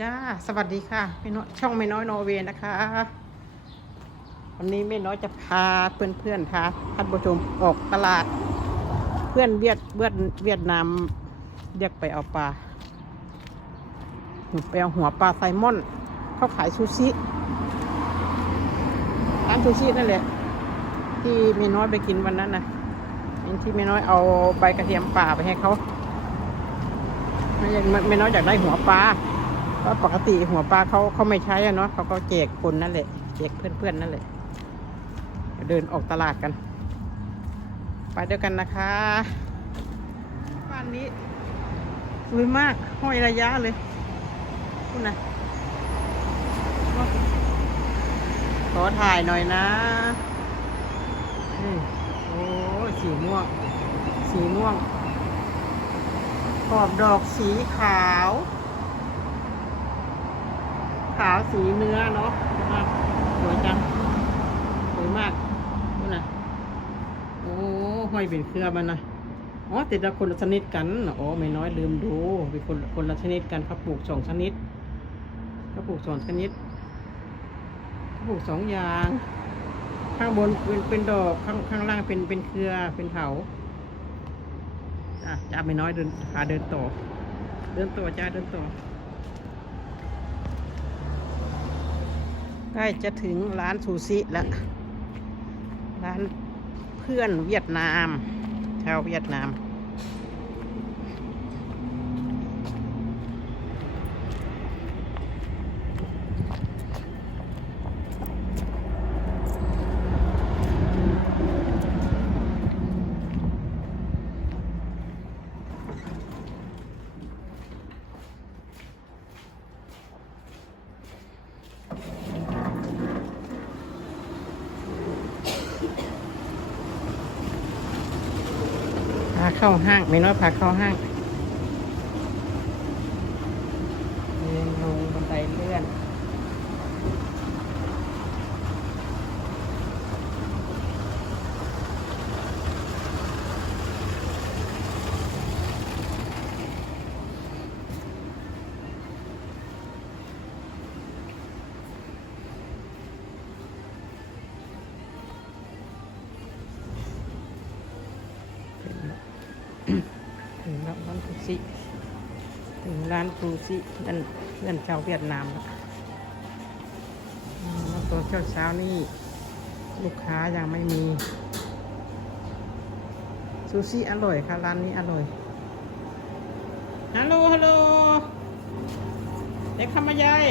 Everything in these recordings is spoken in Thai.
จ้า สวัสดีค่ะไม่น้อยช่องไม่น้อยนอร์เวย์นะคะ วันนี้ไม่น้อยจะพาเพื่อนเพื่อนๆพาท่านผู้ชมออกตลาด เพื่อนเวียดเวียดเวียดนามเรียกไปเอาปลาไปเอาหัวปลาไซมอนเขาขายซูชิร้านซูชินั่นแหละ ที่ไม่น้อยไปกินวันนั้นนะที่ไม่น้อยเอาใบกระเทียมป่าไปให้เขาไม่อยากไม่ไม่น้อยอยากได้หัวปลา เพราะปกติหัวปลาเขาเขาไม่ใช้อะเนาะเขาก็แจกคนนั่นแหละแจกเพื่อนๆนั่นแหละ เดินออกตลาดกัน ไปเดียวกันนะคะบ้านนี้สวยมากห้อยระยะเลยคุณนะขอถ่ายหน่อยนะโอ้สีม่วง สีม่วงขอบดอกสีขาวาวสีเนื้อเนาะมากสวยจังสวยมากดูนะโอ้ห้อยเป็นเครือมันนะอ๋อแต่ละคนละชนิดกันอ๋อไม่น้อยลืมดูเป็นคนคนละชนิดกันเขาปลูกสองชนิดเขาปลูกสองชนิดเขาปลูกสองอย่าง ข้างบนเป็นเป็นดอกข้างข้างล่างเป็นเป็นเครือเป็นเถาจ้าจ้าไม่น้อยเดินพาเดินต่อ เดินต่อจ้าเดินต่อ ใกล้จะถึงร้านซูชิแล้ว ร้านเพื่อนเวียดนาม ชาวเวียดนาม พาเข้าห้างไม่น้อยพาเข้าห้างเดินลงบันไดเลื่อน ถึง ซิถึงร้านซูชินั่นเพื่อนชาวเวียดนามแล้วตัวเช้าเช้านี่ลูกค้ายังไม่มี ซูชิอร่อยค่ะ ร้านนี้อร่อยฮัลโหลฮัลโหลเด็กคำมายาย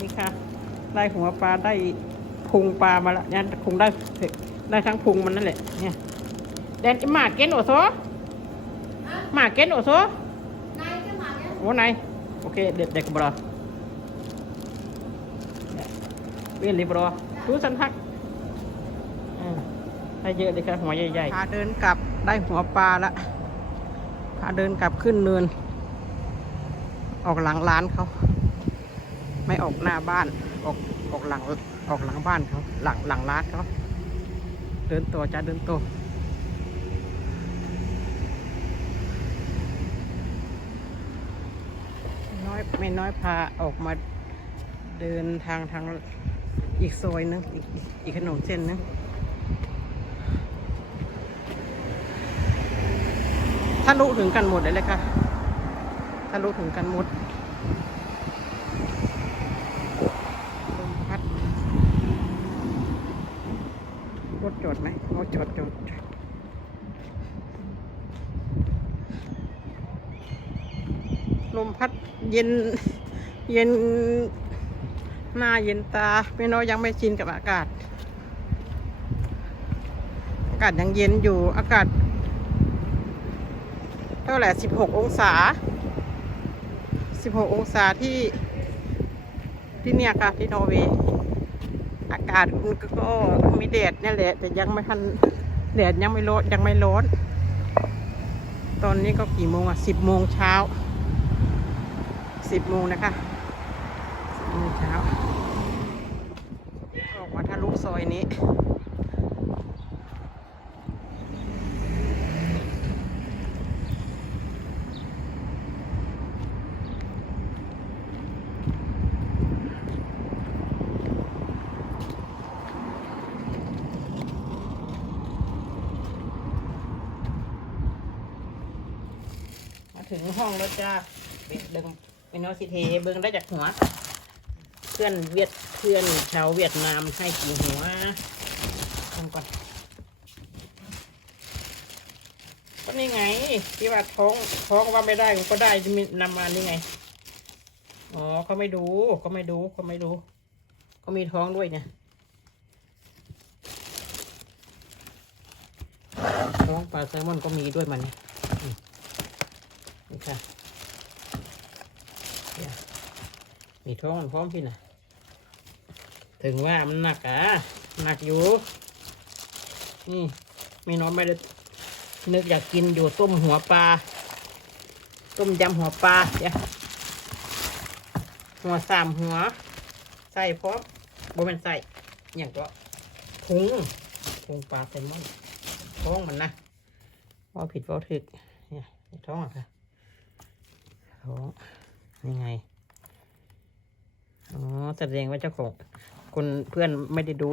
นี่ค่ะ ได้หัวปลาได้ พุงปลามาละเนี่ยคงได้ได้ทั้งพุงมันนั่นแหละเนี่ยแดนหมาเก้นโอโซหมาเก้นโอโซ Này cái mặt nhá โอ้ไหนโอเคเด็ดเด็กบรอเวียนลิบรอดูสันทักอืมได้เยอะเลยครับหัวใหญ่ๆพาเดินกลับได้หัวปลาละพาเดินกลับขึ้นเนิน ออกหลังร้านเขา ไม่ออกหน้าบ้านออก ออกหลังออกหลังบ้านเขาหลังหลังร้านเขาเดินตัวจ้าเดินตัวน้อยไม่น้อยพาออกมาเดินทางทางอีกซอยนึงอีกอีกขนมเส้นนึงทะลุถึงกันหมดเลยเลยค่ะทะลุถึงกันหมด ลมพัดรถจอดไหมรถ จดจดลมพัดเย็น เย็น หน้าเย็นตาไม่น้อยยังไม่ชินกับอากาศ อากาศยังเย็นอยู่อากาศ เท่าไหร่สิบหกองศาสิบหกองศาที่ที่เนี่ยค่ะที่นอร์เวย์ อากาศมันก็มีแดดนี่แหละ แต่ยังไม่ทันแดดยังไม่ร้อนยังไม่ร้อน ตอนนี้ก็กี่โมงอะสิบโมงเช้าสิบโมงนะคะสิบโมงเช้าออกมาทะลุซอยนี้ ถึงห้องแล้วจ้าเบ็ดเดิงไม่น้อสิเทเบิ่งได้จากหัว เพื่อนเวียดเพื่อนชาวเวียดนามให้กี่หัวทำก่อนก็นี่ไงที่ว่าท้องท้องว่าไม่ได้ก็ได้จะมีนำมานี่ไงอ๋อเขาไม่ดูเขาไม่ดูเขาไม่ดูเขามีท้องด้วยเนี่ยท้องปลาแซลมอนก็มีด้วยมันเนี่ยอืมนี่ค่ะเนี่ย มีท้องมันพร้อมพี่นะถึงว่ามันหนักอะหนักอยู่ นี่ไม่น้อยไม่ได้นึกอยากกินอยู่ต้มหัวปลา ต้มยำหัวปลาเดี๋ยวหัวสามหัว ใส่พร้อมบ่เป็นใส่อย่างก็พุงพุงปลาแซลมอนท้องมันนะว่าผิดว่าถูกเนี่ยท้องอะค่ะท้องยังไง อ๋อแสดงว่าเจ้าของคนเพื่อนไม่ได้ดู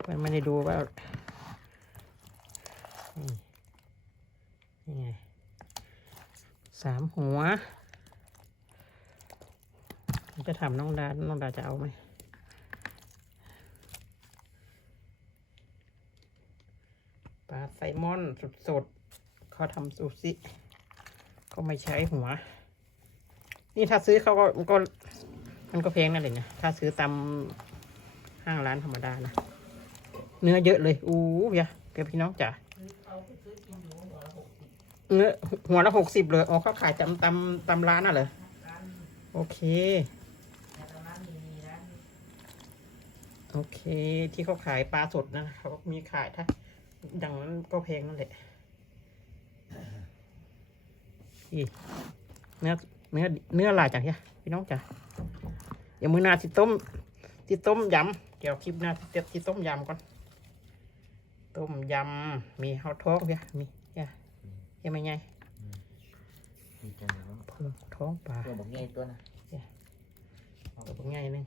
เพื่อนไม่ได้ดูว่านี่ยังไงสามหัว จะถามน้องดา น้องดาจะเอาไหมปลาไซมอนสดๆเขาทำซูชิก็ไม่ใช้หัว นี่ถ้าซื้อเขาก็ก็ มันก็แพงนั่นเลยนะถ้าซื้อตามห้างร้านธรรมดานะเนื้อเยอะเลยอู้ยะเกับพี่น้องจ๋าเนื้อหัวละหกสิบเลยอ๋อเขาขายตามตามตามร้านน่ะเหรอโอเค โอเค ที่เขาขายปลาสดนะเขาก็มีขายถ้าดังนั้นก็แพงนั่นแหละอีเนื้อเนื้อเนื้อลายจากเนี้ยพี่น้องจ๋า ดี๋ยวมือหนาที่ต้มที่ต้มยำเดี๋ยวคลิปหน้าที่เตรียมที่ต้มยำก่อน ต้มยำมีข้าวท้องเพียมีเพียยังไงไงมีจังเลยพุงท้องปลาตัวบอกง่ายตัวนะตัวง่ายนึง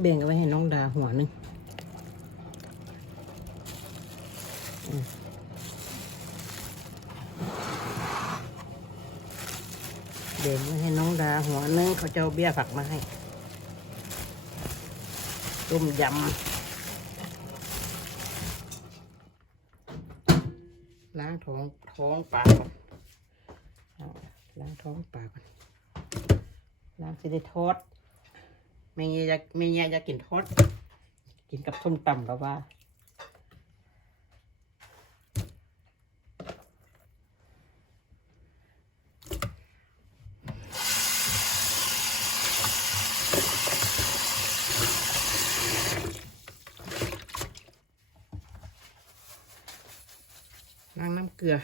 เบ่งเอาไว้ให้น้องดาหัวหนึงอืม เบ่งไว้ให้น้องดาหัวหนึงเขาเจะเอาเบี้ยผักมาให้ ต้มยำ ล้างท้องท้องปลากล้างท้องปลากล้างสิได้ทอดไม่เงี้ยอยากไม่เงี้ยอยากกินทอด กินกับส้มตำแบบว่า เกลือ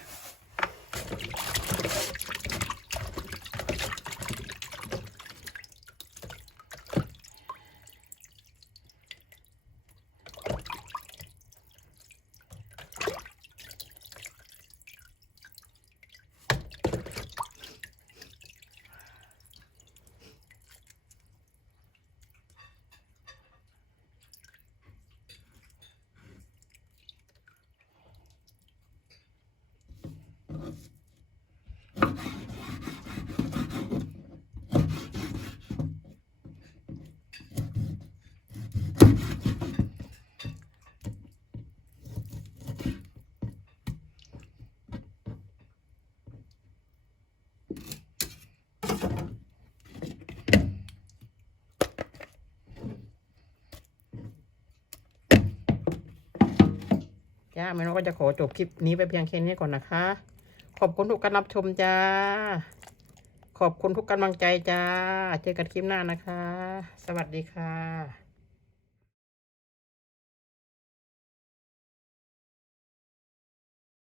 จ้าแม่น้องก็จะขอจบคลิปนี้ไปเพียงแค่นี้ก่อนนะคะ ขอบคุณทุกการรับชมจ้า ขอบคุณทุกกำลังใจจ้า เจอกันคลิปหน้านะคะ สวัสดีค่ะ